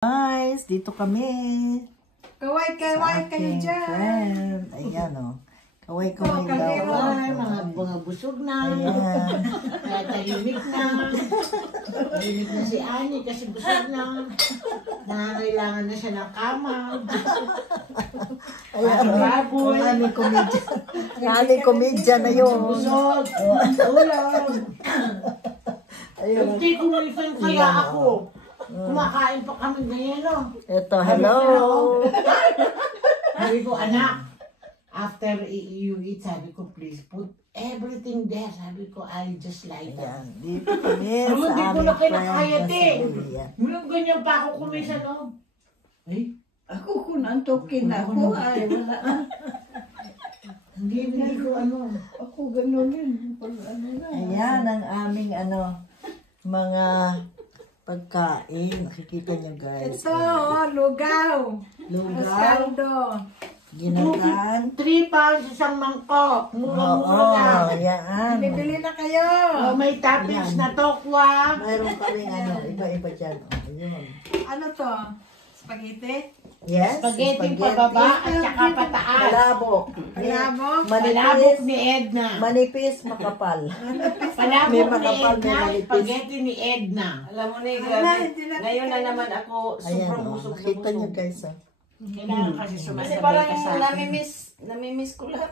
Guys, dito kami. Kaway-kaway kayo dyan. Friend. Ayan o. Kaway-kaway daw. Mga busog na. Ayan. Kaya tahimik na. Tahimik na si Ani kasi busog na. Nangangailangan na siya ng kama. Ayan. Baboy. Aming komedya. Aming komedya na yun. Busog. Ulam. Ayun. Hindi kumisan kaya ako. Kumakain pa kami ngayon, no? Ito, hello. Sabi ko, anak, after you eat, sabi ko, please put everything there. Sabi ko, I just like that. Ayan. Dito kami Ano, sa di ko aming na kinakaya, friend. te. Ayan. Mulang ganyan pa ako kumisa, no? Eh, Ako kung antokin ako ay wala. hindi ko ano. Ako ganun yun. Pag ano na. Ayan ang aming mga pagkain. Nakikita nyo guys. Ito, lugaw. Lugaw. Saldo. Ginataan. 3 pounds isang mangkok. Mura-mura Oo, lang. ayan. Bibili na kayo. Oh, may toppings na tokwa. Mayroon kami iba-iba dyan. Ayun. Ano to? Spaghetti? Yes, Spaghetti pababa at saka pataas. Palabok. Palabok? Palabok ni Edna. Manipis, makapal. Palabok May ni makapal, may Edna. manipis. Spaghetti ni Edna. Alam mo na, Ala, grabe. hindi na- Ngayon na naman ako Ayan, sobrang oh. busog na Nakita nyo busog. guys. Oh. Kailangan kasi Kasi sumasabay parang ka sa akin. namimiss ko lahat.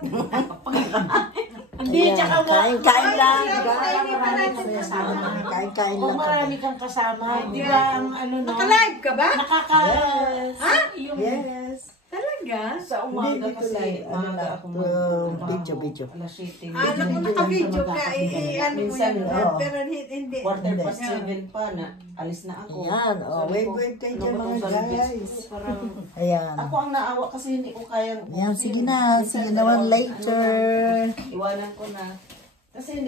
Hindi, Ayan, tsaka mo. kain-kain lang. Ay, guys. hindi pa natin kasama. Kain-kain Kung lang marami kami. kang kasama, di ba ang ano no? Naka-live ka ba? Yes. Ha? Yung Yes. Talaga? Sa umaga Hindi, dito kasi, lang. Ano umaga na, ako video. Alas 7. Alam ko naka-video ka. I-ano mo Minsan, yan. oo. Pero hindi. Quarter Hindi. past 7 pa na. Alis na ako. Ayan, oh, Sabi wait ko, kayo ano dyan ba mga tong salvage? guys. Parang, Ayan. ako ang naawa kasi hindi ko kayang. Ayan, sige na. See you naman later. Iwanan ko na. Kasi hindi